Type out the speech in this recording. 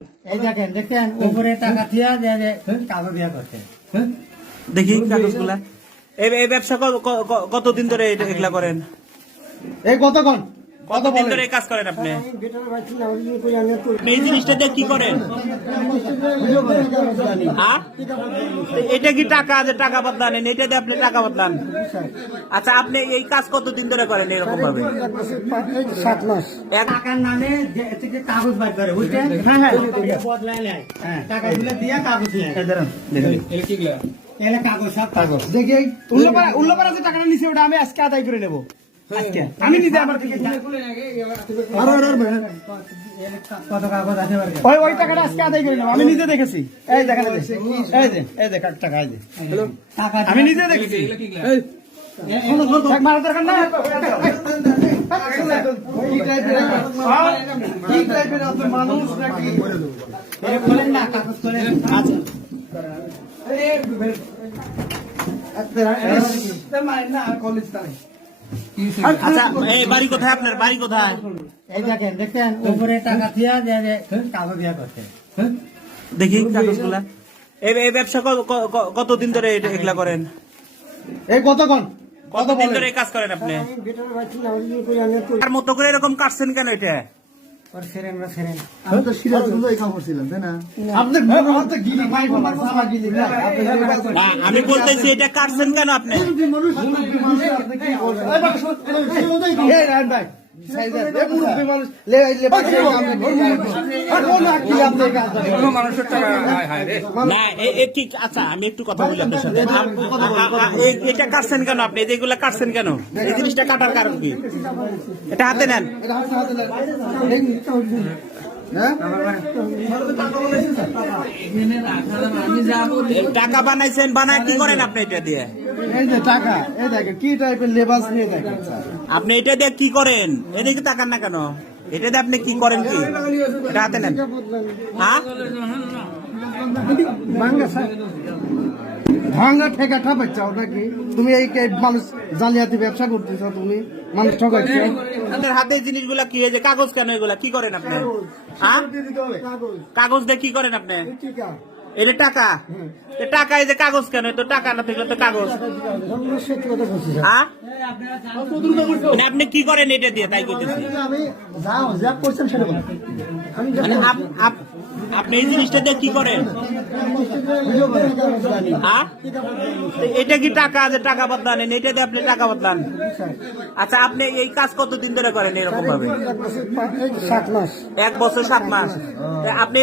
এই দেখেন দেখেন উপরে টাকা দিয়া কাগজ দিয়া করছে। দেখি কাগজগুলা। এই ব্যবসা কতদিন ধরে এগুলা করেন? এই কতক্ষণ কতদিন ধরে এই কাজ করেন আপনি? এই জিনিসটা দিয়ে কি করেন? এটা কি টাকা যে টাকা বদলান? এটা দিয়ে আপনি টাকা বদলান? আচ্ছা, আপনি এই কাজ কতদিন ধরে করেন এরকম ভাবে? 7 মাস। টাকার নামে থেকে কাগজ বার করে বুঝছেন? হ্যাঁ হ্যাঁ বদলায় নেয়। টাকাগুলো দিয়া কাগজ নেয়। এলে কাগজ সব কাগজ। দেখি উল্লাপাড়া যে টাকাটা নিছে ওটা আমি আজকে আদায় করে নেবো। আজকে আমি নিজে আমার থেকে কত কাগজ আছে ওই টাকাটা আজকে আদায় করে নেবো। আমি নিজে দেখেছি। এই দেখেন এই যে টাকা এই যে আমি নিজে দেখেছি। মারা দরকার না। কি টাইপের মানুষ নাকি খোলেন না কাগজ খোলেন। আচ্ছা, এই বাড়ি কোথায় আপনার? বাড়ি কোথায়? এই দেখেন দেখেন উপরে টাকা দিয়া কাগজ দিয়া করছে। দেখি কাগজগুলা। এই ব্যবসা কতদিন ধরে এগুলা করেন? এই কতক্ষণ কতদিন ধরে এই কাজ করেন আপনি? তার মতো করে এরকম কাটছেন কেন এটা? আমি তো সিরাজগঞ্জ এই কাম করছিলাম তাই না? আপনার মনে হচ্ছে গিলি ভাই বাবা সাবা গিলি না আমি বলতেছি এটা কাটছেন কেন আপনি? এই রান ভাই না ঠিক। আচ্ছা, আমি একটু কথা বলি আপনার সাথে। এটা কাটছেন কেন আপনি? এগুলা কাটছেন কেন? এই জিনিসটা কাটার কারণ কি? এটা হাতে নেন। টাকা বানাইছেন, বানায় কি করেন আপনি এটা দিয়ে? এই যে টাকা এই দেখেন কি টাইপের লেবাস নিয়ে দেখেন আপনি এটা দিয়ে কি করেন? এদিকে তাকান না কেন? এটা দিয়ে আপনি কি করেন? কি এটা হাতে নেন। হ্যাঁ, ভাঙ্গা ঠেকা ঠাপাচ্ছ নাকি তুমি? এই মানুষ জালিয়াতি ব্যবসা করতেছ, তুমি মানুষ ঠকাচ্ছ। আপনার হাতে জিনিসগুলা কি? এই যে কাগজ কেন? এগুলা কি করেন আপনি? হ্যাঁ, কাগজ দিয়ে কি করেন আপনি? এটা টাকা। টাকা এই যে কাগজ কেন? তো টাকা না থাকলে তো কাগজ। হ্যাঁ, মানে আপনি কি করেন এটা দিয়ে? তাই করতেছি। মানে আপনি এই জিনিসটা দিয়ে কি করেন? হ্যাঁ, এটা কি টাকা যে টাকা বদলান? এটা দিয়ে আপনি টাকা বদলান? আচ্ছা, আপনি এই কাজ কতদিন ধরে করেন এরকম ভাবে? 7 মাস। 1 বছর 7 মাস। আপনি